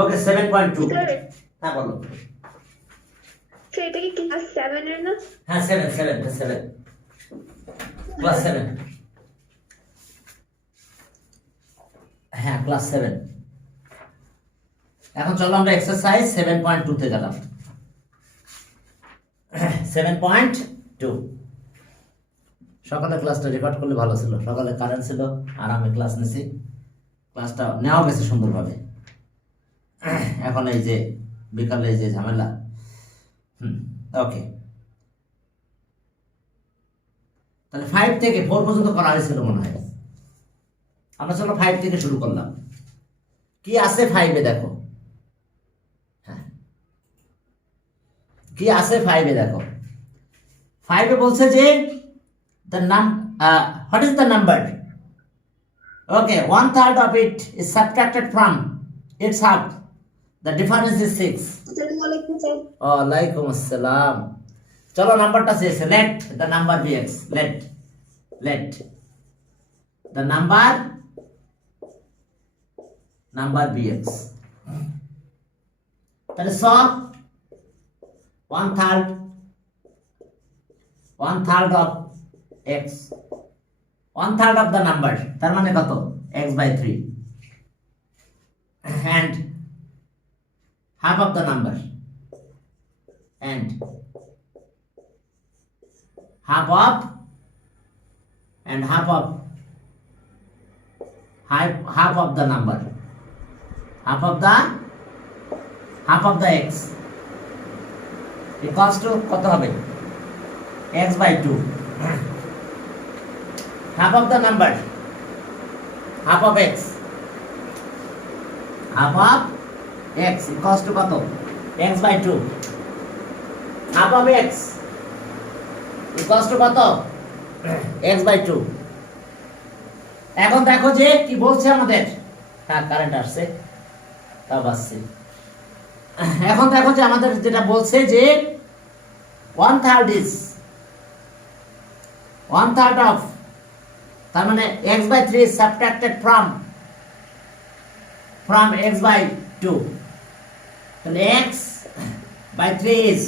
ওকে 7.2 হ্যাঁ বলো স্যার এটা কি ক্লাস 7 এর না? হ্যাঁ 7 ক্লাস 7 হ্যাঁ ক্লাস 7 এখন চলো আমরা এক্সারসাইজ 7.2 তে গেলাম 7.2 সকালে ক্লাসটা রেকর্ড করলে ভালো ছিল সকালে কারেন্ট ছিল আর আমি ক্লাস নিছি ক্লাসটা নেওয়া গেছে সুন্দরভাবে এখন এই যে বিকালে এই যে ঝামেলা ওকে তাহলে 5 থেকে 4 পর্যন্ত করা হয়েছিল মনে হয় আমরা চলো 5 থেকে শুরু করলাম কি আছে 5 এ দেখো হ্যাঁ কি আছে 5 এ দেখো 5 এ বলছে যে the what is the number okay 1/3 of it is subtracted from its half the difference is 6 আসসালামু আলাইকুম স্যার। ওয়ালাইকুম আসসালাম চলো নাম্বারটা শেষে let the number be x let the number be x তাহলে সব 1/3 of x 1/3 of the number তার মানে কত x by 3 and half of the number and half of the number half of the x equals to কত হবে x by 2 half of the number half of x equals to কত x by 2 half of x equals to কত x by 2 এখন দেখো যে কি বলছে আমাদের হ্যাঁ কারেন্ট আসছে তা বাসছে এখন দেখো যে আমাদের যেটা বলছে যে 1/3 is 1/3 of তার মানে x by 3 is subtracted from x by 2 তাহলে x by 3 is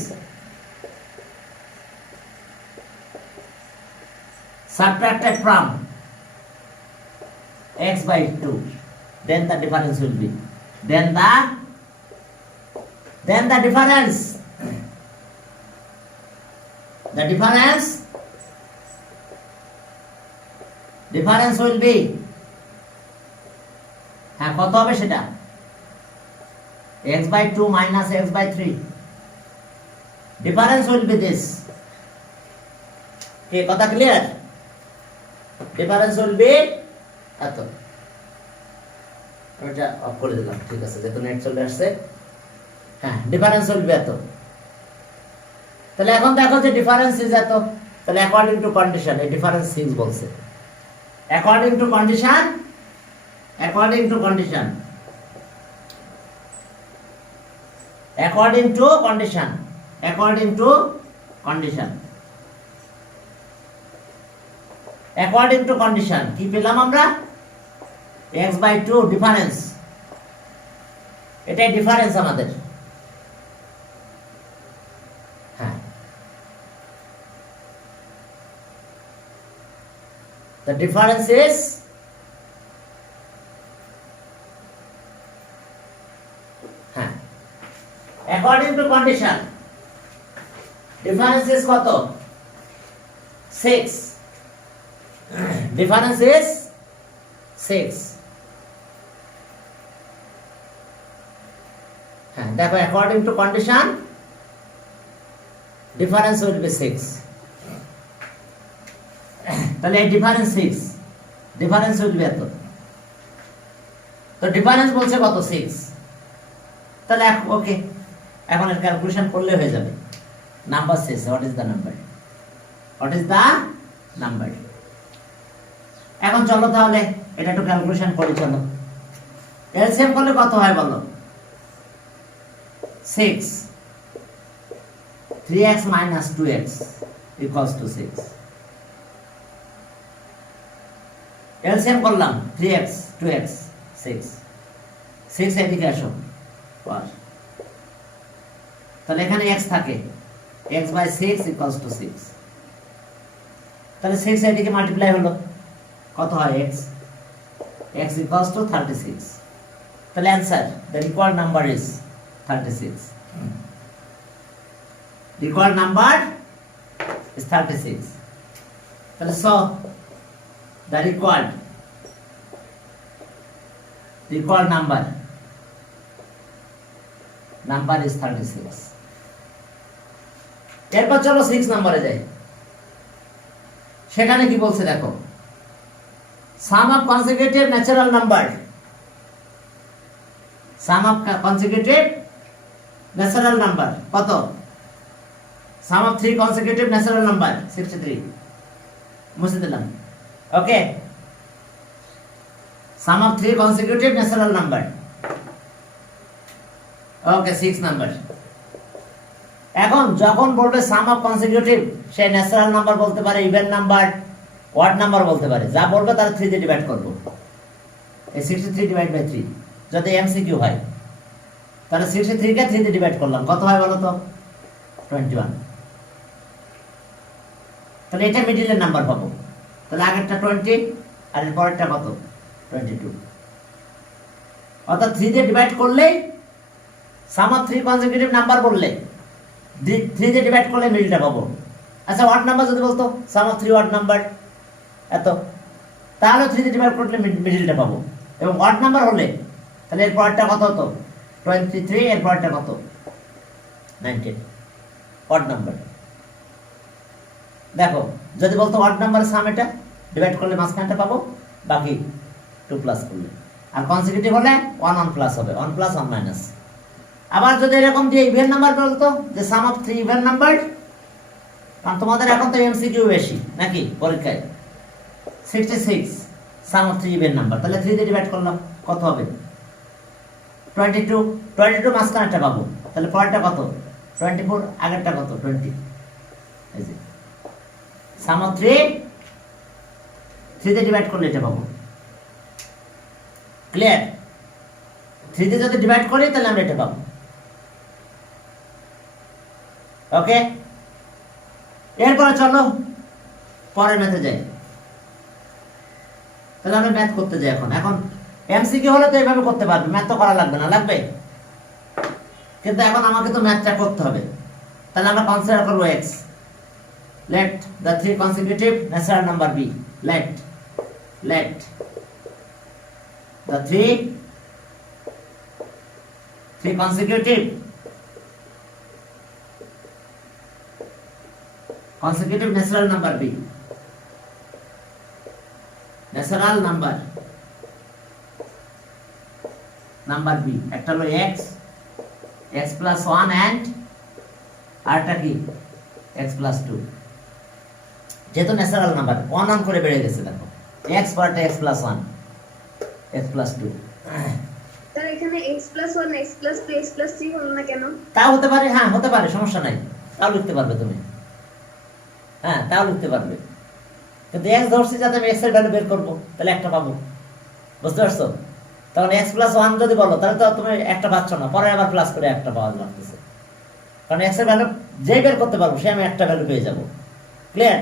subtracted from x by 2 then the difference will be then the difference will be হ্যাঁ কত হবে সেটা x by 2 minus x by 3 difference will be this কি কথা clear difference will be এত এটা of করে দিলাম ঠিক আছে যেহেতু নেট চলে আসছে হ্যাঁ difference will be এত তাহলে এখন দেখো যে difference is এত তাহলে according to condition এই difference 6 বলছে according to condition according to condition কি পেলাম আমরা x by 2 ডিফারেন্স এটাই ডিফারেন্স আমাদের হ্যাঁ the difference is হ্যাঁ according to condition difference is কত 6 difference is 6 হ্যাঁ দেখো according to condition difference will be 6 তাহলে এই ডিফারেন্স 6 ডিফারেন্স will be এত তো ডিফারেন্স বলছে কত 6 তাহলে ওকে এখন এর ক্যালকুলেশন করলে হয়ে যাবে নাম্বার শেষ হোয়াট ইজ দ্য নাম্বার এখন চলো তাহলে এটা একটু ক্যালকুলেশন করি চলো এলসিএম করলে কত হয় বলো 6 3x minus 2x equals to 6 LCM করলাম 3x 2x 6 6 এদিকে আসো পার, তাহলে এখানে x থাকে, x বাই 6 ইকুয়ালস টু 6, তাহলে 6 এদিকে মাল্টিপ্লাই হলো, কত হয় x, x ইকুয়ালস টু 36, তাহলে answer the required number is 36, required number is 36, তাহলে so the required number is 36। এরপর চলো 6 নম্বরে যাই, সেখানে কি বলছে দেখো, sum of consecutive natural number, sum of consecutive natural number কত, sum of 3 consecutive natural number 63, মুছে দিলাম, okay, sum of 3 consecutive natural number, okay 6 number. এখন যখন বলবে সাম অফ কনসিকিউটিভ, সে ন্যাচারাল নাম্বার বলতে পারে, ইভেন নাম্বার, ওয়াড নাম্বার বলতে পারে, যা বলবে তার 3 দিয়ে ডিভাইড করব, এই 63 ডিভাইড বাই 3 যদি এমসিকিউ হয়, তাহলে 63 কে 3 দিয়ে ডিভাইড করলাম, কত হয় বলো তো, 21, তাহলে এটা মিডলের নাম্বার পাবো, তাহলে আগেরটা 20 আর এর পরেরটা কত 22, অর্থাৎ 3 দিয়ে ডিভাইড করলে সাম অফ 3 কনসিকিউটিভ নাম্বার বললে 3 দিয়ে ডিভাইড করলে মিডলটা পাবো। আচ্ছা ওয়াড নাম্বার যদি বলতো সাম অফ 3 ওয়াড নাম্বার এত, তাহলে 3 দিয়ে ডিভাইড করলে মিডলটা পাবো, এবং ওয়াড নাম্বার হলে তাহলে এর পরেরটা কত হতো 23, এর পরেরটা কত 19, ওয়াড নাম্বার। দেখো যদি বলতো ওয়াড নাম্বার সাম, এটা ডিভাইড করলে মাঝখানটা পাবো, বাকি 2 প্লাস করলে, আর কনসিকিউটিভ হলে 1 1 প্লাস হবে, 1 প্লাস 1 মাইনাস। আবার যদি এরকম দিয়ে ইভেন নাম্বার বলতো যে সাম অফ 3 ইভেন নাম্বার, কারণ তোমাদের এখন তো এমসিকিউ বেশি নাকি পরীক্ষায়, 66 সাম অফ 3 ইভেন নাম্বার, তাহলে 3 দিয়ে ডিভাইড করলাম কত হবে 22 মাঝখানেরটা পাবো, তাহলে পরেরটা কত 24, আগেরটা কত 20, এই যে সাম অফ 3 দিয়ে ডিভাইড করলে এটা পাবো, ক্লিয়ার। 3 দিয়ে যদি ডিভাইড করি তাহলে আমরা এটা পাবো, ওকে। এরপরে চলো পরের ম্যাথে যাই, তাহলে আমরা ম্যাথ করতে যাই এখন এমসিকিউ হলে তো এইভাবে করতে পারবে, ম্যাথ তো করা লাগবে না, লাগবে, কিন্তু এখন আমাকে তো ম্যাথটা করতে হবে, তাহলে আমরা কনসিডার করব x, let the 3 consecutive natural number be, let the 3 consecutive natural number be, natural number b, একটা হলো x plus 1 and আরটা কি x plus 2, যেহেতু ন্যাচারাল নাম্বার 1 1 করে বেড়ে গেছে, দেখো x পার্টে x plus 1 x plus 2, তাহলে এখানে x plus 1 x plus 2 x plus 3 হলো না কেন? তাও হতে পারে, হ্যাঁ হতে পারে, সমস্যা নাই, তাও লিখতে পারবে তুমি, হ্যাঁ তাও লিখতে পারবে, কিন্তু x ধরছি যাতে আমি x এর ভ্যালু বের করব, তাহলে একটা পাবো, বুঝতে পারছো? তখন x plus 1 যদি বলো তাহলে তো তুমি একটা পাচ্ছ না, পরে আবার প্লাস করে একটা পাওয়া লাগতেছে, কারণ x এর ভ্যালু যেই বের করতে পারবো সে আমি একটা ভ্যালু পেয়ে যাব, ক্লিয়ার?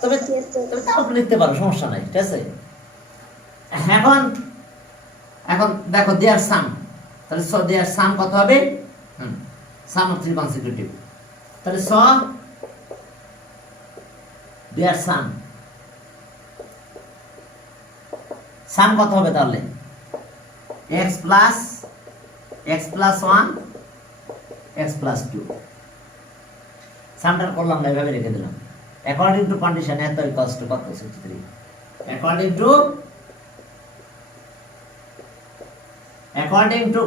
তবে তাও লিখতে পারো, সমস্যা নাই, ঠিক আছে। এখন দেখো দেয়ার সাম, তাহলে সো দেয়ার সাম কত হবে, সাম অফ 3 কনসিকিউটিভ, তাহলে সো দেয়ার সাম কত হবে, তাহলে x plus 1 x plus 2, সামটা করলাম না, এভাবে রেখে দিলাম, according to condition এত ইকুয়ালস টু কত 63, according to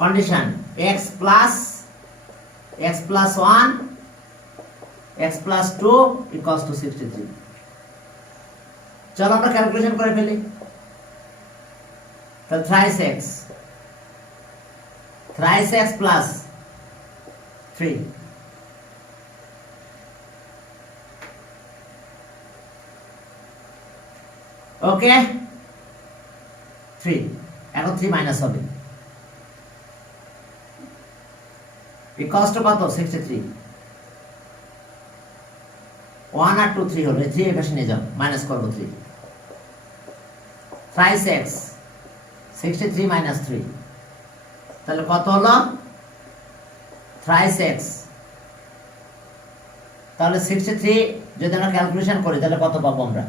condition x plus 1 x plus 2 equals to 63, চলো আমরা ক্যালকুলেশন করে ফেলি, তাহলে thrice x plus 3, ওকে 3 এখন 3 মাইনাস হবে ইকুয়ালস টু কত 63 1 আর 2 3 হলো 3 এর পাশে নিয়ে যাও মাইনাস করব 3 thrice x 63 মাইনাস 3 তাহলে কত হলো thrice x তাহলে 63 যদি আমরা ক্যালকুলেশন করি তাহলে কত পাবো আমরা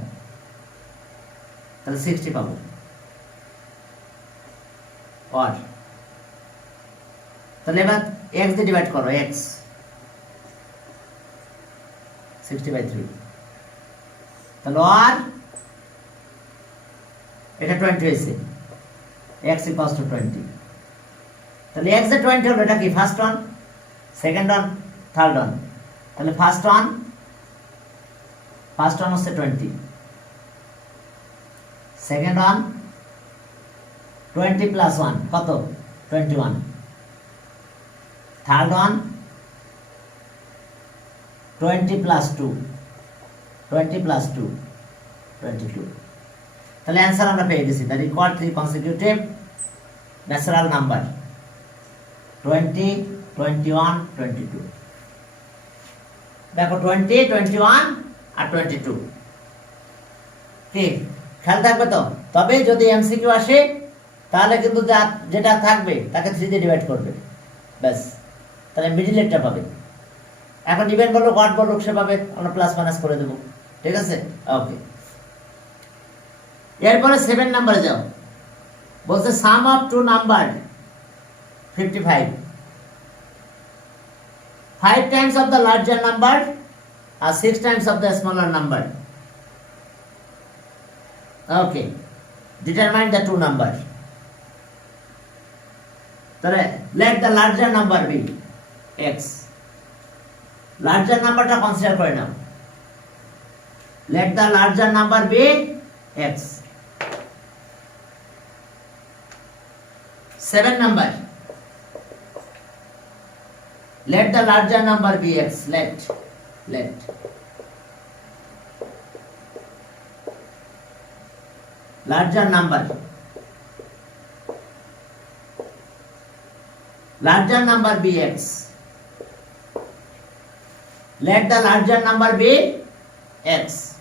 তাহলে 60 পাবো और তাহলে এবার x দিয়ে ডিভাইড করো x 60/3 তাহলে আর এটা 20 হয়েছে x = 20 তাহলে x এর 20 হলো এটা কি first one second one third one তাহলে ফার্স্ট ওয়ান হচ্ছে 20 সেকেন্ড ওয়ান 20 প্লাস 1 কত 21 থার্ড ওয়ান 20 প্লাস 2 20 প্লাস 2 22 তাহলে অ্যান্সার আমরা পেয়ে গেছি that equal 3 consecutive natural number 20 21 22 দেখো 20 21 আর 22 ঠিক খেয়াল থাকবে তো তবে যদি এমসিকিউ আসে তাহলে কিন্তু যেটা থাকবে তাকে 3 দিয়ে ডিভাইড করবে ব্যাস তাহলে মিডলেরটা পাবে এখন ইভেন বলো গড বলো সে পাবে আমরা প্লাস মাইনাস করে দেব ঠিক আছে ওকে এরপরে 7 নম্বরে যাও বলছে সাম of two number 55 5 times of the larger number or 6 times of the smaller number okay determine the two number তাহলে let the larger number be x larger numberটা কনসিডার করে নাও let the larger number be x 7 number let the larger number be x let larger number be x let the larger number be x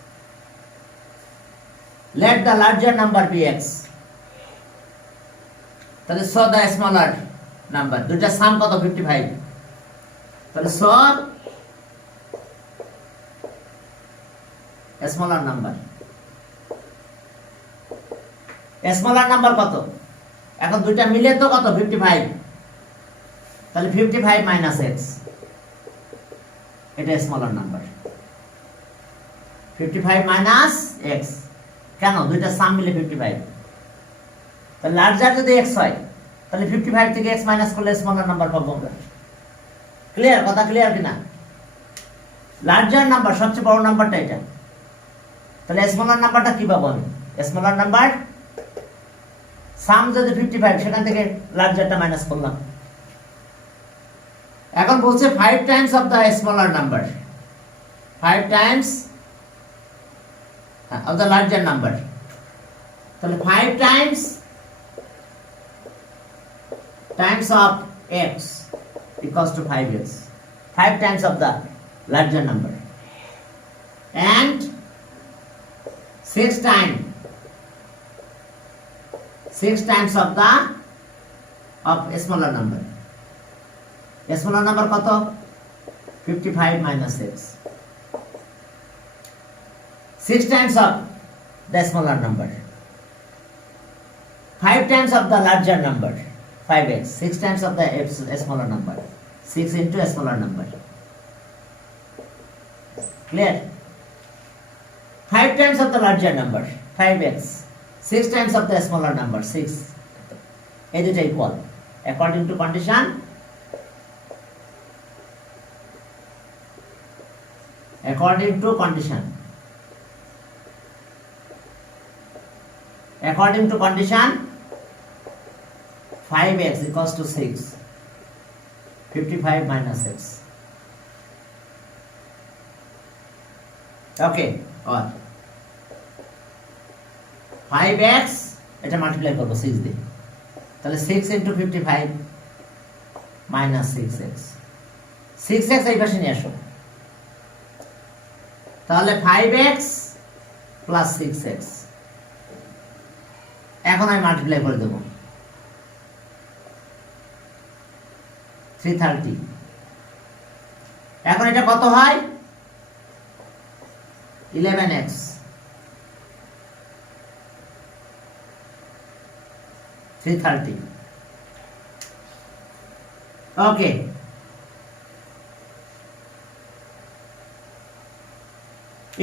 let the larger number be x তাহলে so the smaller number দুইটা সাম কত 55 তাহলে so smaller number কত এখন দুইটা মিলে তো কত 55 তাহলে 55 মাইনাস x এটা স্মলার নাম্বার 55 মাইনাস x কেন দুইটা সাম মিলে 55 তাহলে লার্জার যদি x হয় তাহলে 55 থেকে x মাইনাস করলে স্মলার নাম্বার পাবো আমরা ক্লিয়ার কথা ক্লিয়ার কিনা লার্জার নাম্বার সবচেয়ে বড় নাম্বারটা এটা তাহলে স্মলার নাম্বারটা কি পাবো আমি স্মলার নাম্বার সাম যদি 55 সেখান থেকে লার্জারটা মাইনাস করলাম এখন বলছে 5 times of the smaller number 5 times of the larger number তাহলে 5 times of x equals to 5x 5 times of the larger number and 6 times of the smaller number smaller number কত 55 minus x 6 times of the smaller number 5 times of the larger number 5x 6 times of the smaller number 6 into a smaller number clear 5 times of the larger number 5x 6 times of the smaller number 6 এই দুটো equal according to condition according to 5x equals to 6 55 minus x okay or 5x এটা multiply করব 6 দিয়ে, তাহলে 6 into 55 minus 6x, 6x এই পাশে নিয়ে আসো, তাহলে 5x প্লাস 6x। এখন আমি মাল্টিপ্লাই করে দেব 330। এখন এটা কত হয়? 11x, 330। ওকে,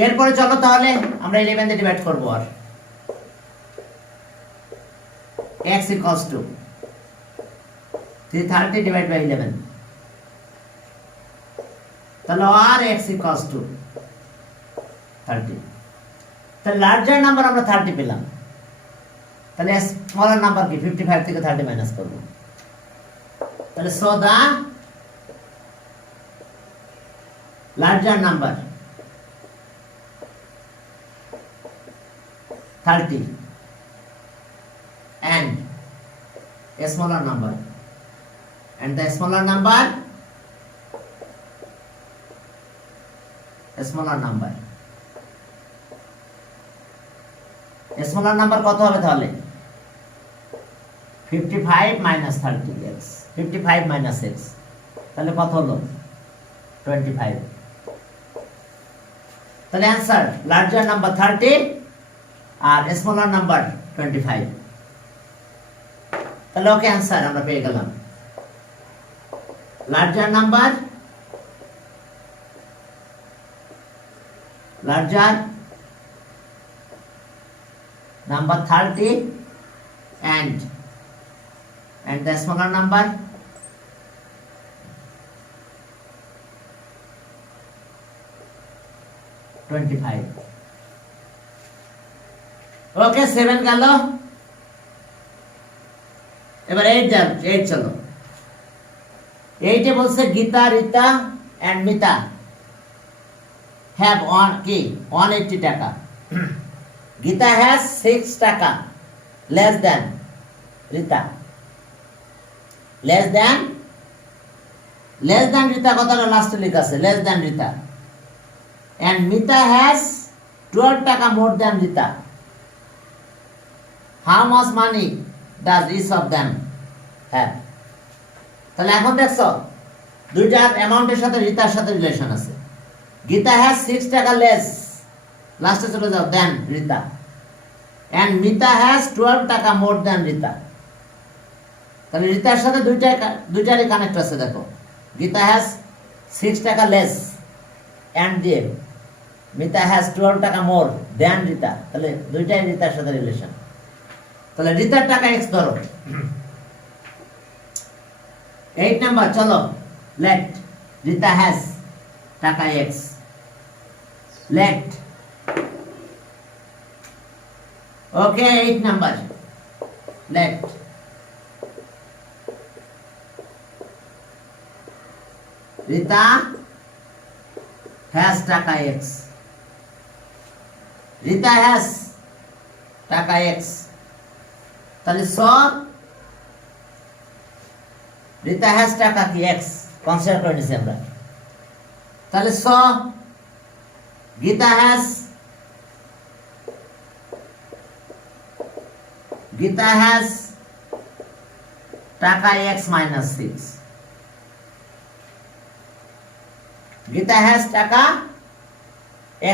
এরপরে চলো তাহলে আমরা 11 দিয়ে ডিভাইড করব। আর x equals to 330 divided by 11, তাহলে আর x equals to 30। তাহলে লার্জার নাম্বার আমরা 30 পেলাম, তাহলে স্মলার নাম্বার কি 55 থেকে 30 মাইনাস করব, তাহলে so the larger number 30 and a smaller number, and the smaller number কত হবে তাহলে? 55 minus 30x, 55 minus x, তাহলে কত হলো? 25। তাহলে आंसर লার্জার নাম্বার 30 আর স্মলার নাম্বার 25। তাহলে ওকে आंसर আমরা পেয়ে গেলাম। Larger number number 30 and the smaller number 25। ওকে 7 গেল, এবার 8 চলো। 8 এ বলছে গীতা, রীতা and মিতা have কি 180 টাকা। Gita has 6 টাকা less than Rita, less than Rita কথাটা লাস্টে লেখা আছে, less than Rita, and Mita has 12 টাকা more than Rita। How much money does each of them have? তাহলে এখন দেখছো দুইটার অ্যামাউন্টের সাথে রিতার সাথে রিলেশন আছে। গীতা হ্যাজ 6 টাকা লেস, লাস্টে চলে যাও, দেন রিতা, এন্ড মিতা হ্যাজ 12 টাকা মোর দেন রিতা। তাহলে রিতার সাথে দুইটারই কানেক্ট আছে। দেখো গীতা হ্যাজ 6 টাকা লেস এন্ড দিয়ে মিতা হ্যাজ 12 টাকা মোর দেন রিতা, তাহলে দুইটাই রিতার সাথে রিলেশন। তাহলে রিতার টাকা x ধরো। 8 নাম্বার চলো, লেট রিতা হ্যাজ টাকা x, let okay 8 number, let Rita has টাকা x, Rita has টাকা x, তাহলে so Rita has টাকা কি x কনসিডার করে নিছি আমরা। তাহলে so Gita has টাকা x minus 6, Gita has টাকা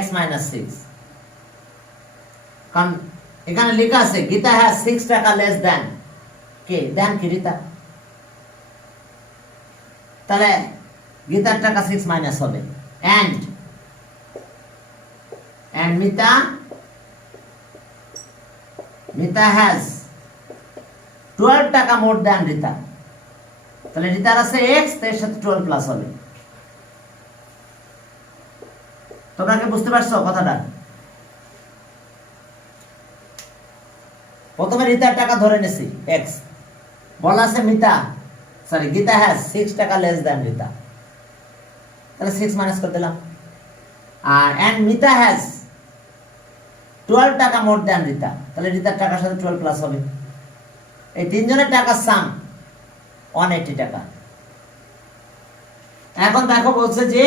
x minus 6, কারণ এখানে লেখা আছে Gita has 6 টাকা less than কে, দেন কি রিতা, তাহলে গীতার টাকা 6 মাইনাস হবে, and Mita has 12 টাকা মোর দেন রিতা, তাহলে রিতার আছে x, এর সাথে 12 প্লাস হবে। তোমরা কি বুঝতে পারছো কথাটা? প্রথমে রিতার টাকা ধরে নিছি x, বলা আছে গীতা হ্যাজ 6 টাকা লেস দেন রিতা, তাহলে 6 মাইনাস করে দিলাম। আর and মিতা হ্যাজ 12 টাকা মোর দেন রিতা, তাহলে রিতার টাকার সাথে 12 প্লাস হবে। এই তিনজনের টাকার সাম 180 টাকা। এখন দেখো বলছে যে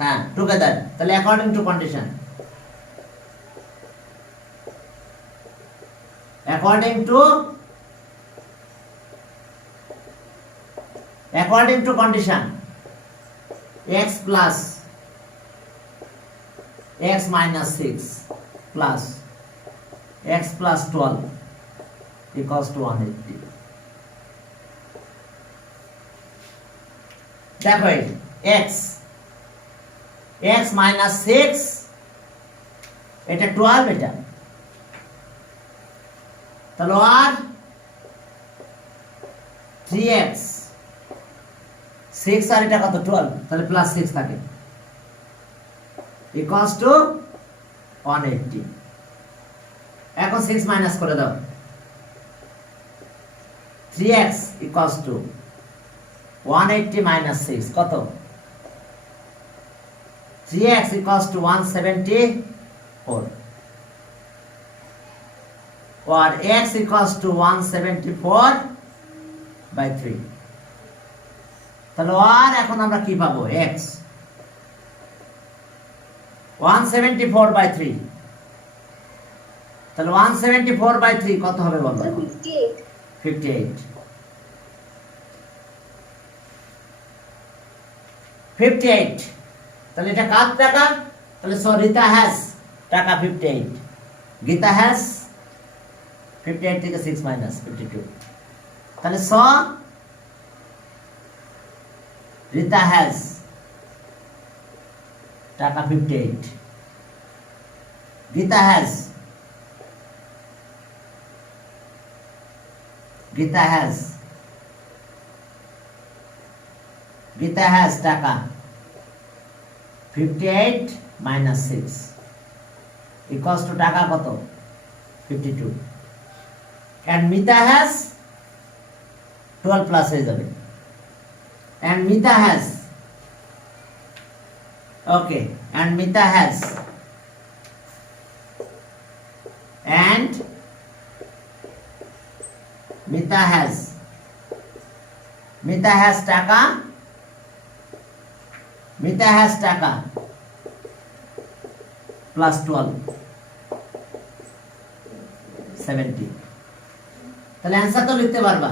হ্যাঁ টুগেদার, তাহলে according to condition, according to condition, x plus x minus 6 plus x plus 12 equals to 180. দেখো এই x minus 6 এটা 12, এটা তাহলে আর 3x 6 আর এটা কত 12, তাহলে প্লাস 6 থাকে ইকুয়ালস টু 180। এখন 6 মাইনাস করে দাও, 3x ইকুয়ালস টু 180 মাইনাস 6 কত, 3x equals to 174 or x equals to 174 by 3। তাহলে আর এখন আমরা কি পাবো, x 174 by 3, তাহলে 174 by 3 কত হবে বলো, 58। 58, তাহলে এটা কার টাকা, তাহলে সো রিতা হ্যাজ টাকা 58, গীতা হ্যাজ 58 থেকে 6 মাইনাস 52, তাহলে স রিতা হ্যাজ টাকা 58, গীতা হ্যাজ টাকা 58 মাইনাস 6 ইকুয়ালস টু টাকা কত 52, and Mita has 12 plus হয়ে যাবে, and Mita has okay, and Mita has টাকা plus 12 70। তাহলে অ্যান্সার তো লিখতে পারবা,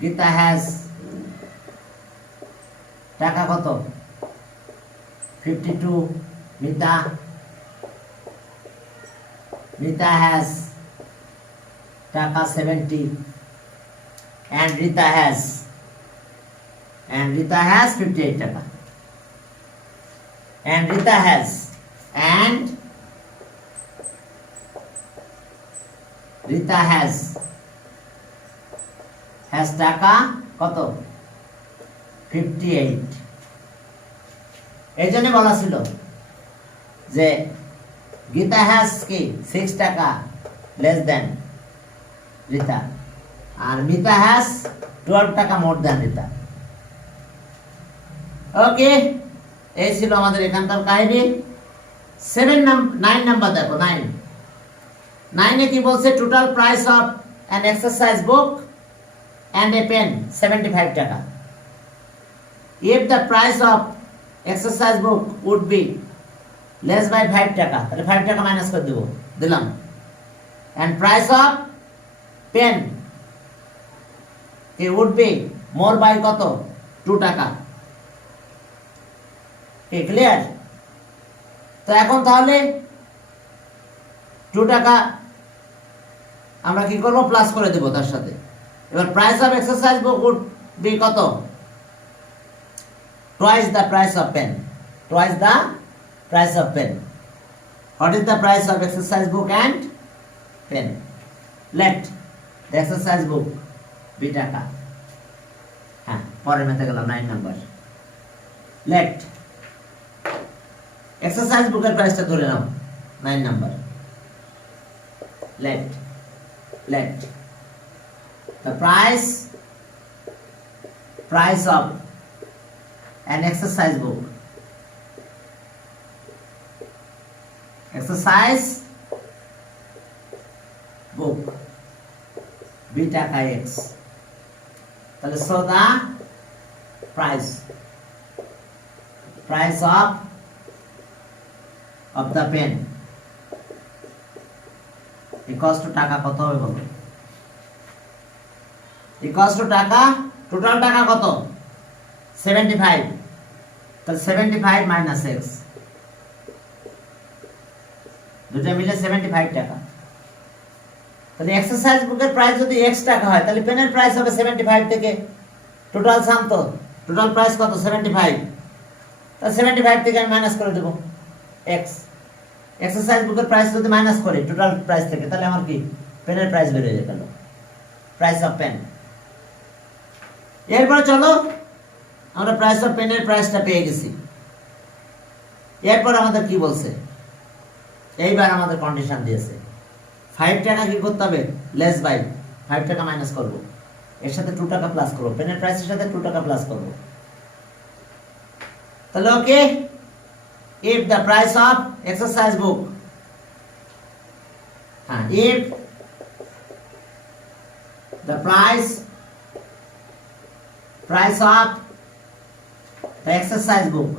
গীতা হ্যাজ টাকা কত 52, মিতা হ্যাজ টাকা 70, and Rita has 58 টাকা, and Rita has টাকা কত 58। এই জন্য বলা ছিল যে গীতা হ্যাজ কি 6 টাকা লেস দেন রিতা, আর মিতা হ্যাজ 12 টাকা মোর দেন রিতা। ওকে, এই ছিল আমাদের এখানকার কাহিনী। 9 নাম্বার দেখো, 9 এ কি বলছে, total price of an exercise book and a pen 75 টাকা। If the price of exercise book would be less by 5 টাকা, তাহলে 5 টাকা মাইনাস করে দেব, দিলাম, and price of pen it would be more by কত 2 টাকা। ক্লিয়ার? তো এখন তাহলে 2 টাকা আমরা কি করব, প্লাস করে দেব তার সাথে। এবার price of exercise book would be কত, twice the price of pen, twice the price of pen। What is the price of exercise book and pen? Let the exercise book be টাকা। হ্যাঁ, পরের মেথে গেলাম 9 number. Let exercise বুকের প্রাইসটা ধরে নাও 9 number. Let the price of an exercise book. Exercise book b টাকা x তাহলে so the price of the pen equals to টাকা কত হবে বলো equals to টাকা টোটাল টাকা কত 75 তাহলে 75 মাইনাস x দুটো মিলে 75 টাকা তাহলে এক্সারসাইজ বুকের প্রাইস যদি x টাকা হয় তাহলে পেনের প্রাইস হবে 75 থেকে টোটাল সাম তো টোটাল প্রাইস কত 75 তাহলে 75 থেকে আমি মাইনাস করে দেব x এক্সারসাইজ বুকের প্রাইস যদি মাইনাস করি টোটাল প্রাইস থেকে তাহলে আমার কি পেনের প্রাইস বের হয়ে গেল প্রাইস অফ পেন এরপর চলো আমরা প্রাইস অফ পেনের প্রাইসটা পেয়ে গেছি এরপর আমাদের কি বলছে এইবার আমাদের কন্ডিশন দিয়েছে 5 টাকা কি করতে হবে লেস বাই 5 টাকা মাইনাস করব এর সাথে 2 টাকা প্লাস করব পেনের প্রাইসের সাথে 2 টাকা প্লাস করব তাহলে ওকে if the price of exercise book if the price of the exercise book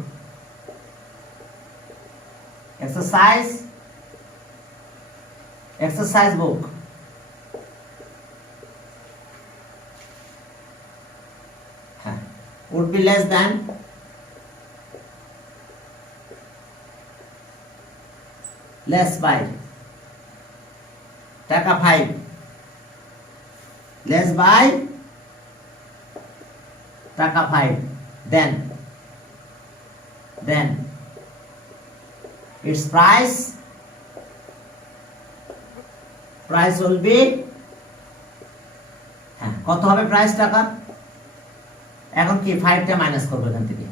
exercise book would be less than less by টাকা 5 less by টাকা 5 then its price will be কত হবে প্রাইস টাকা এখন কি 5 টা মাইনাস করব এখান থেকে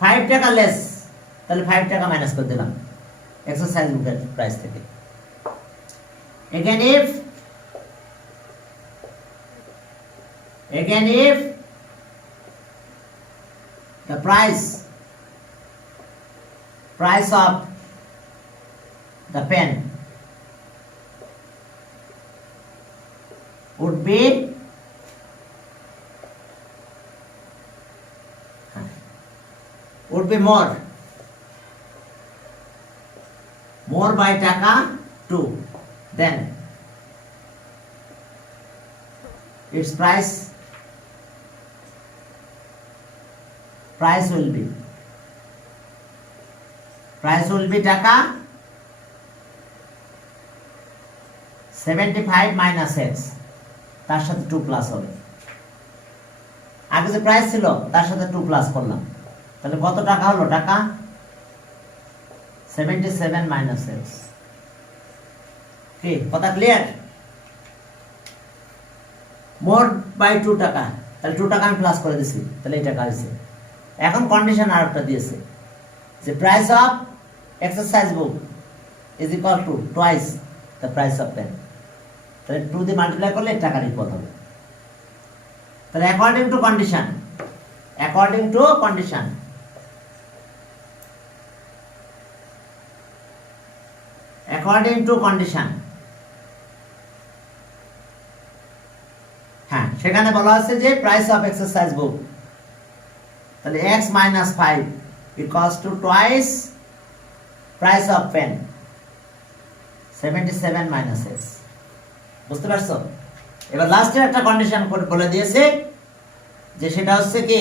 5 টাকা লেস তাহলে 5 টাকা মাইনাস করে দিলাম এক্সারসাইজ বুকের প্রাইস থেকে again if the price of the pen would be more by টাকা 2 then its price will be টাকা 75 minus x তার সাথে 2 প্লাস হবে আগে যে প্রাইস ছিল তার সাথে 2 প্লাস করলাম তাহলে কত টাকা হলো টাকা 77 minus x কি কথা ক্লিয়ার মোর বাই 2 টাকা তাহলে 2 টাকা আমি প্লাস করে দিছি তাহলে এই টাকা আছে এখন কন্ডিশন আরেকটা দিয়েছে যে price of exercise book is equal to twice the price of pen তাহলে 2 দিয়ে মাল্টিপ্লাই করলে এই টাকার ইকুয়াল হবে তাহলে অ্যাকর্ডিং টু কন্ডিশন সেখানে বলা আছে যে প্রাইস অফ এক্সারসাইজ বুক তাহলে x minus 5 equals to twice price of pen 77 minus x বুঝতে পারছো এবার লাস্টে একটা কন্ডিশন বলে দিয়েছে যে সেটা হচ্ছে কি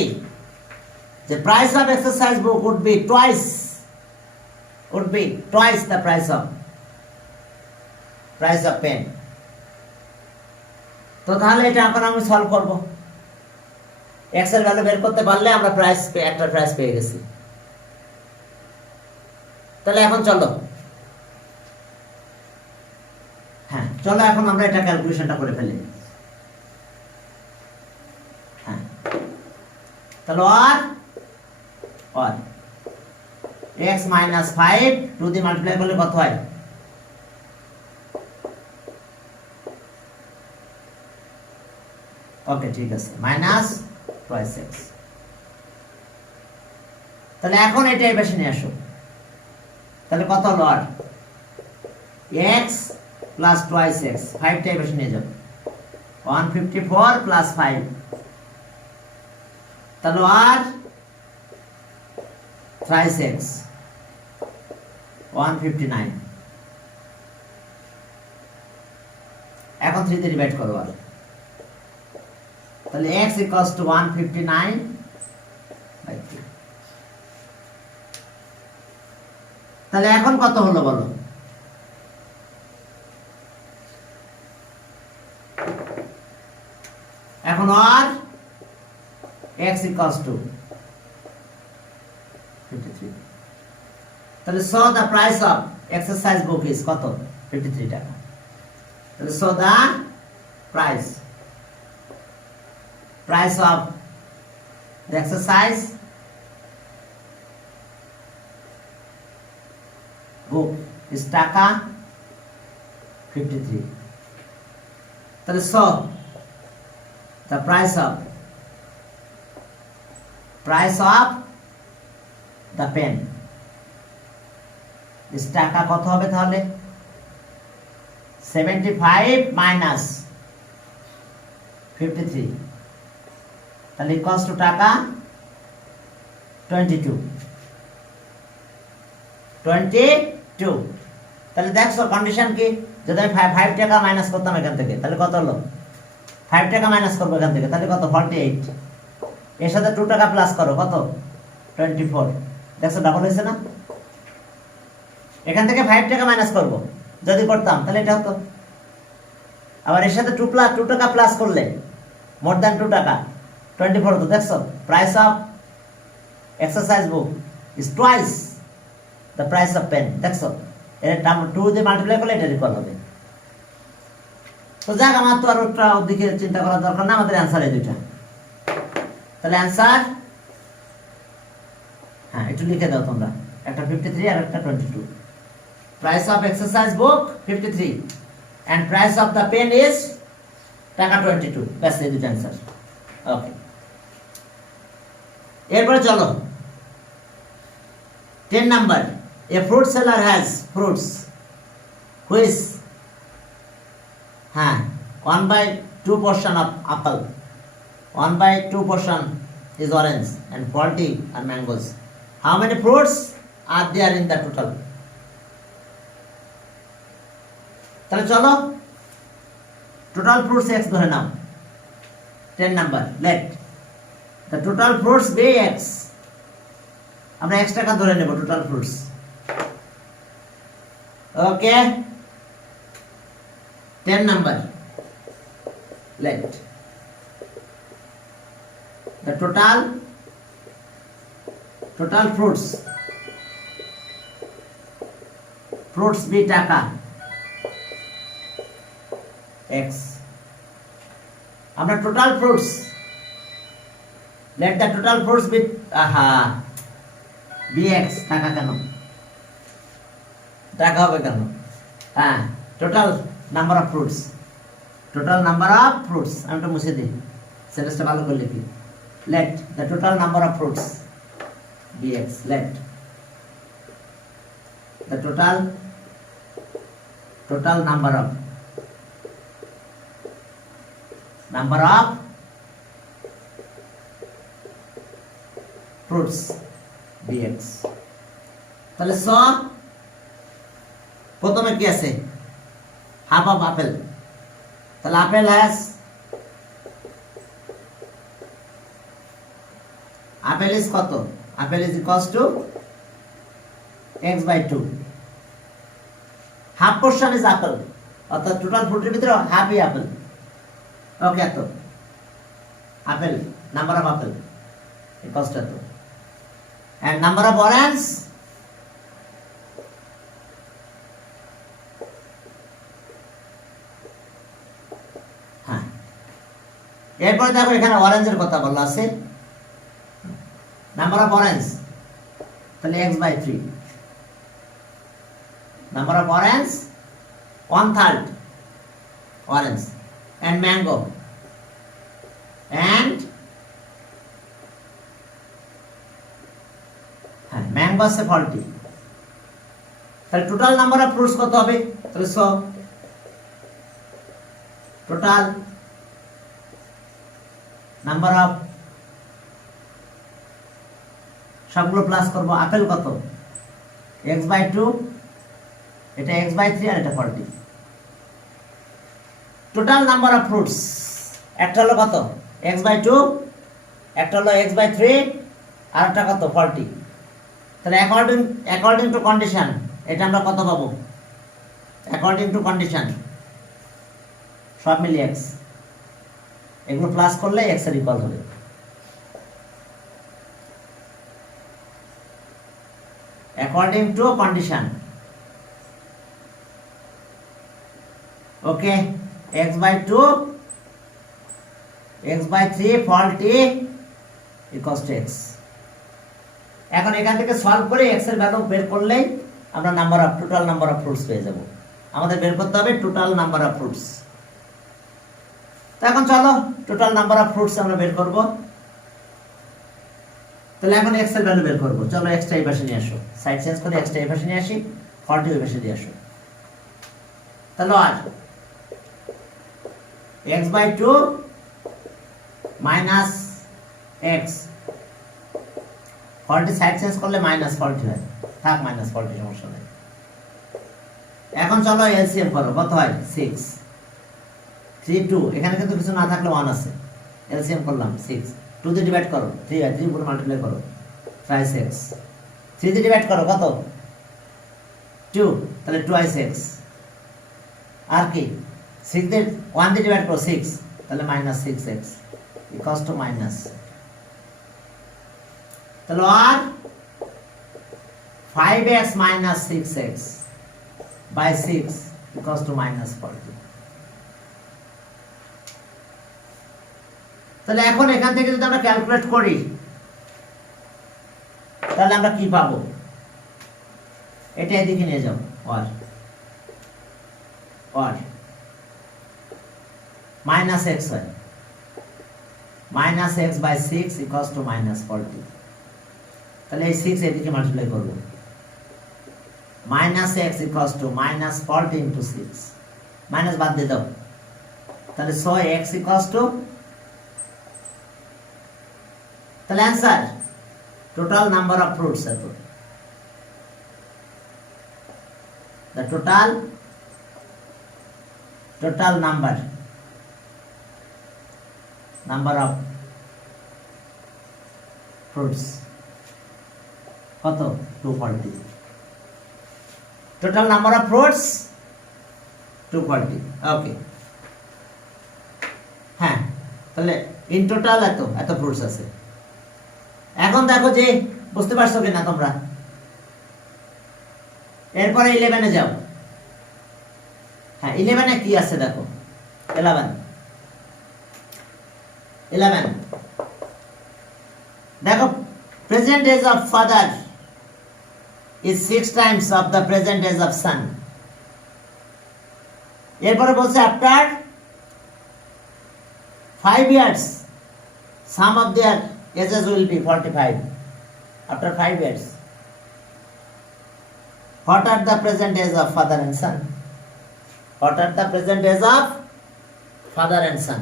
যে price of exercise book would be twice the price of pen তো তাহলে এটা এখন আমি সলভ করব x এর ভ্যালু বের করতে পারলে আমরা একটা প্রাইস পেয়ে গেছি তাহলে এখন চলো এখন আমরা এটা ক্যালকুলেশনটা করে ফেলি তাহলে আর x minus 5 2 দিয়ে মাল্টিপ্লাই করলে কত হয় ওকে ঠিক আছে, মাইনাস টুয়াইস এক্স। তাহলে এখন এটা এই পাশে নিয়ে আসো, তাহলে কত হলো আর এক্স প্লাস টুয়াইস এক্স, 5টা এই পাশে নিয়ে যাও, 154 প্লাস 5, তাহলে আর থ্রাইস এক্স 159। এখন 3 দিয়ে ডিভাইড করো আর, তাহলে x ইকুয়ালস টু 159 বাই 3। তাহলে এখন কত হলো বলো? এখন আর x ইকুয়ালস টু 53। তাহলে so the price of exercise book is কত? 53 টাকা। তাহলে so the price of the exercise book is টাকা 53। তাহলে so the price of the pen is টাকা কত হবে তাহলে? 75 minus 53, তাহলে ইকুয়ালস টু টাকা 22। তাহলে দেখছো কন্ডিশন কি? যদি আমি 5 টাকা মাইনাস করতাম এখান থেকে, তাহলে কত হলো? 5 টাকা মাইনাস করবো এখান থেকে, তাহলে কত? 48। এর সাথে 2 টাকা প্লাস করো, কত? 24। দেখছো ডাবল হয়েছে না? এখান থেকে 5 টাকা মাইনাস করবো যদি করতাম, তাহলে এটা হতো। আবার এর সাথে 2 টাকা প্লাস করলে মোর দ্যান 2 টাকা 24 তো। দেখছো price of exercise book is twice the price of pen. দেখছো এর দাম 2 দিয়ে মাল্টিপ্লাই করলে এটা ইকুয়াল হবে। তো যাক, আমার তো আর ওটা ওদিকে চিন্তা করার দরকার না, আমাদের অ্যান্সার এই দুইটা। তাহলে অ্যান্সার, হ্যাঁ একটু লিখে দাও তোমরা, একটা 53 আর একটা 22। Price of exercise book 53 and price of the pen is টাকা 22। ব্যাস এই দুটো অ্যান্সার। ওকে, এরপরে চলো 10 number. A fruit seller has fruits which, হ্যাঁ 1/2 portion of apple, 1/2 portion is orange and 40 are mangoes. How many fruits are there in the total? তাহলে চলো total fruits x ধরে নাও। 10 number, let the total fruits be x। আমরা x টাকা ধরে নেব total fruits. Okay, 10 number, let the total fruits be টাকা x। আমরা total fruits, let the total fruits be bx। টাকা কেন? টাকা হবে কেন? হ্যাঁ, টোটাল নাম্বার অফ ফ্রুটস, আমি তো মুছে দিই, সেন্টেন্সটা ভালো করে লিখি। Late the total number of fruits bx, late the total number of fruits bx। তাহলে স প্রথমে কি আছে? Half of apple. তাহলে আপেল হ্যাজ, আপেল ইজ কত? Apple is equals to x/2। Half portion is apple, অর্থাৎ টোটাল ফ্রুটের ভিতরে হাফই apple. ওকে, তো apple, number of apple equals to এত, and number of orange হ্যাঁ। এরপরে দেখো এখানে অরেঞ্জের কথা বলা আছে, নাম্বার অফ অরেঞ্জ, তাহলে x/3। Number of orange 1/3 orange and mango and হ্যাঁ ম্যাঙ্গো আছে ফলটি, তাহলে টোটাল নাম্বার অফ ফ্রুটস কত হবে? তাহলে টোটাল নাম্বার অফ, সবগুলো প্লাস করব। আপেল কত? x/2, এটা x/3 আর এটা 40। টোটাল নাম্বার অফ ফ্রুটস একটা হলো কত? x/2, একটা হলো x/3 আর একটা কত? 40। তাহলে অ্যাকর্ডিং টু কন্ডিশন এটা আমরা কত পাবো? অ্যাকর্ডিং টু কন্ডিশন সব মিলিয়ে x, এগুলো প্লাস করলে x এর ইকুয়াল হবে। According to condition, okay, x/2, x/3, 40 equals to x। এখন এখান থেকে সলভ করে x এর ভ্যালু বের করলেই আমরা টোটাল নাম্বার অফ ফ্রুটস পেয়ে যাব। আমাদের বের করতে হবে টোটাল নাম্বার অফ ফ্রুটস। তো এখন চলো টোটাল নাম্বার অফ ফ্রুটস আমরা বের করব। তাহলে এখন x এর ভ্যালু বের করব। চলো x টা এই পাশে নিয়ে আসো, সাইড চেঞ্জ করে x টা এই পাশে নিয়ে আসি, 40 ওই পাশে দিয়ে আসো। তাহলে আর x/2 minus x, 40 side change করলে -40 হয়, থাক -40 সমস্যা নেই। এখন চলো এলসিএম করো, কত হয়? 6 3 2, এখানে কিন্তু কিছু না থাকলে 1 আছে, এলসিএম করলাম 6, 2 দিয়ে ডিভাইড করো, 3 হয়, 3 পুরো মাল্টিপ্লাই করো, ট্রাইস x, 3 দিয়ে ডিভাইড করো কত? 2, তাহলে টুয়াইস x। আর কি 6 দিয়ে 1 দিয়ে ডিভাইড করো 6, তাহলে -6x ইকুয়ালস টু মাইনাস, তাহলে আর 5x minus 6x by 6 equals to -40। তাহলে এখন এখান থেকে যদি আমরা ক্যালকুলেট করি তাহলে আমরা কি পাবো? এটা এদিকে নিয়ে যাও, আর -x হয়, -x by 6 equals to -40। তাহলে এই 6 এদিকে মাল্টিপ্লাই করব, -x equals to -40 into 6, minus বাদ দিয়ে দাও, তাহলে x equals to, তাহলে answer total number of fruits এত, the total number of fruits কত? 240। টোটাল নাম্বার অফ ফ্রুটস 240, ওকে। হ্যাঁ, তাহলে ইন টোটাল এত ফ্রুটস আছে। এখন দেখো যে বুঝতে পারছো কিনা তোমরা? এরপরে 11 এ যাও। হ্যাঁ, 11 এ কি আছে দেখো, 11 দেখো, present age of father is 6 times of the present age of son। এরপরে বলছে after 5 years some of their ages will be 45, after 5 years what are the present age of father and son? What are the present age of father and son?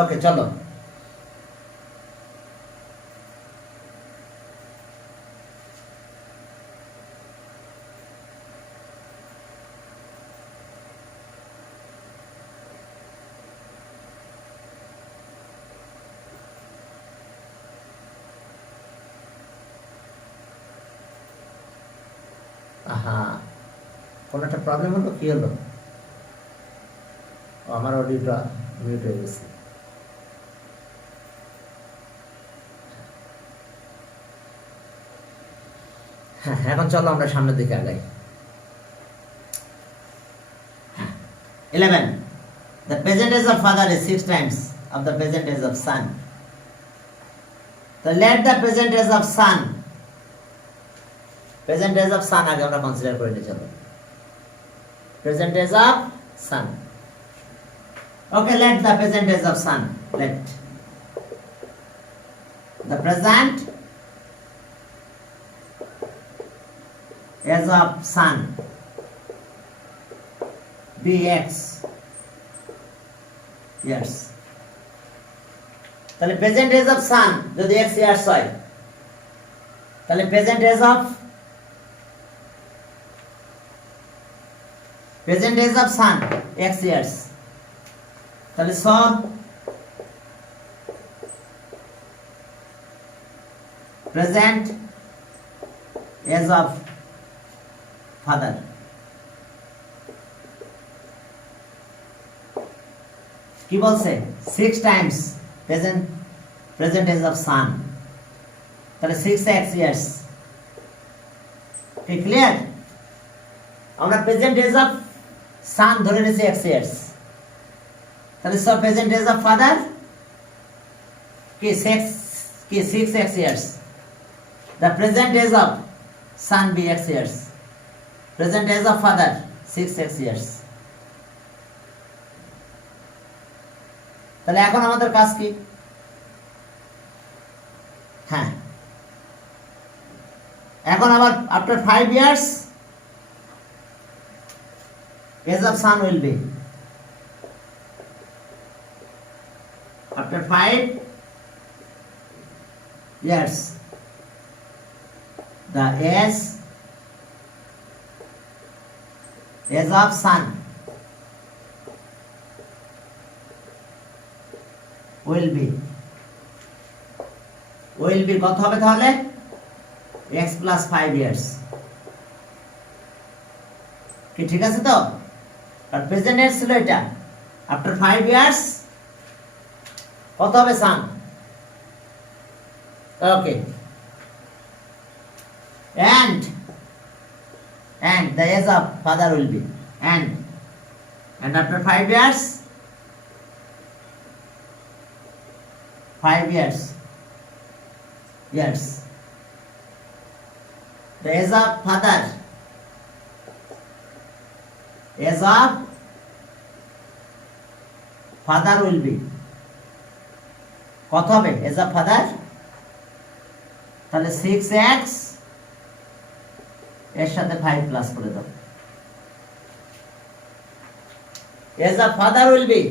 ওকে, চলো কোনো একটা problem হলো, কি হলো? আমার অডিওটা মিউট হয়ে গেছে। হ্যাঁ, এখন চলো আমরা সামনের দিকে আগাই। 11. The present age of father is 6 times of the present age of son. So let the present age of son, present age of son আগে আমরা কনসিডার করে নিই চলো। Present age of son. Okay, let the present age of son. Let the present age of son be x years. তাহলে present age of son যদি x years হয় তাহলে present age of son x years, তাহলে স present age of father কি বলছে 6 times present age of son, তাহলে 6x years. কি ক্লিয়ার? আমরা প্রেজেন্ট এজ অফ সান ধরে নিয়েছি x ইয়ার্স, তাহলে সব প্রেজেন্ট এজ অফ ফাদার কি 6x years. The present age of son be x years. Present age of father 6x years. তাহলে এখন আমাদের কাজ কি? হ্যাঁ, এখন আবার after 5 years age of son will be after 5 years the age of son will be কত হবে তাহলে x plus 5 years। কি ঠিক আছে তো? আর প্রেজেন্ট এজ ছিল এটা, আফটার 5 years কত হবে সান? ওকে, and the age of father will be and after 5 years the age of father will be কত হবে এজ অফ ফাদার? তাহলে 6x এর সাথে 5 প্লাস করে দাও। Age of father will be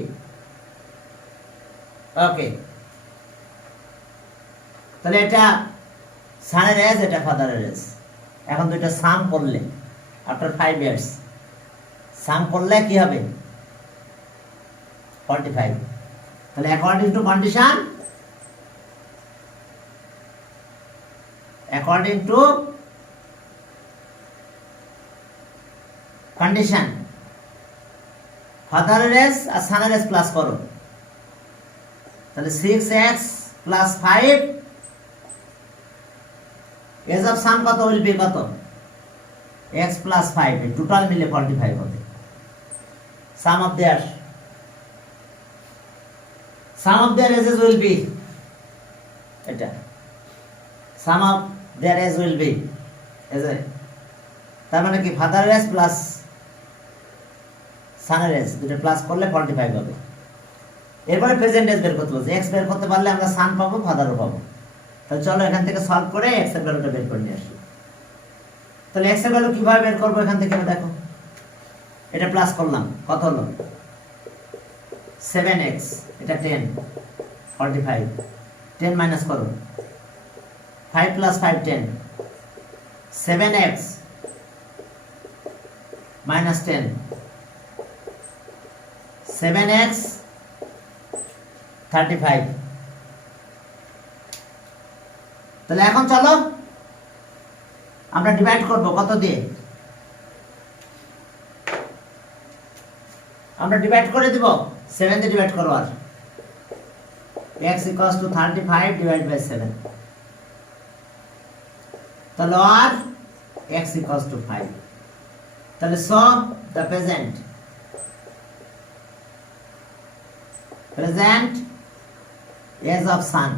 okay, তাহলে এটা সানের এজ, এটা ফাদারের এজ। এখন দুইটা সাম করলে আফটার 5 ইয়ার্স সাম করলে কি হবে 45। তাহলে অ্যাকর্ডিং টু কন্ডিশন ফাদারের এজ আর সানের এজ প্লাস করো, তাহলে 6x plus 5 age of son কত উইল বি কত x প্লাস 5 টোটাল মিলে 45 হবে। Sum of their ages will be এটা sum of their age will be তার মানে কি ফাদারের এজ প্লাস সানের এজ দুটো প্লাস করলে 45 হবে। এরপরে প্রেজেন্ট এজ বের করতে বলছে, x বের করতে পারলে আমরা সান পাবো ফাদারও পাবো। তাহলে চলো এখান থেকে সলভ করে x এর ভ্যালুটা বের করে নিয়ে আসি। তাহলে x এর ভ্যালু কিভাবে বের করব এখান থেকে দেখো, এটা প্লাস করলাম কত হলো 7x, এটা 10 45, 10 মাইনাস করো 5 প্লাস 5 10, 7x minus 10, 7x 35। তাহলে এখন চলো আমরা ডিভাইড করব কত দিয়ে, আমরা ডিভাইড করে দিব 7 দিয়ে ডিভাইড করব আর x equals to 35 divided by 7, তাহলে আর x equals to 5। তাহলে so the present present age of son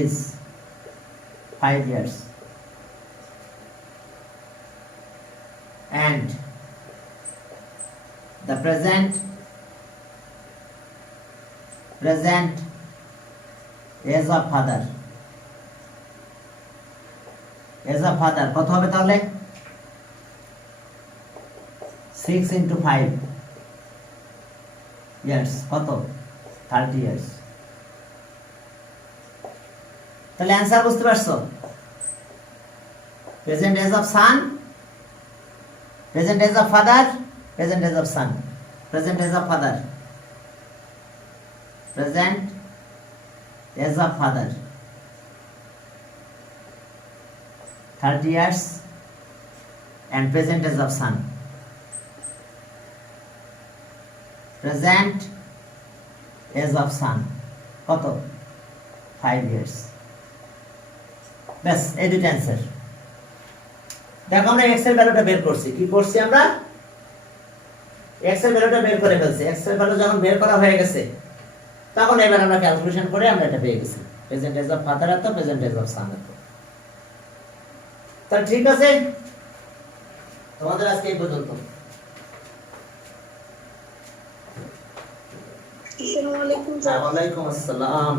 is 5 years, and the present age of father কত হবে তাহলে? 6 into 5 years কত? 30 years। তাহলে অ্যান্সার বুঝতে পারছো? Present age of son, present age of father, present age of son, present age of father, present age of father 30 years, and present age of son, present age of son কত? 5 years। ব্যাস, এই দুটো answer. দেখো আমরা x এর ভ্যালুটা বের করছি। কি করছি আমরা? এক্স এর ভ্যালুটা বের করে ফেলছি। এক্স এর ভ্যালু যখন বের করা হয়ে গেছে তখন এবার আমরা ক্যালকুলেশন করে আমরা এটা পেয়ে গেছি। প্রেজেন্ট এজ অফ ফাদার এত, প্রেজেন্ট এজ অফ সান এত। তাহলে ঠিক আছে, তোমাদের আজকে এই পর্যন্ত। আসসালামু আলাইকুম স্যার। ওয়ালাইকুম আসসালাম।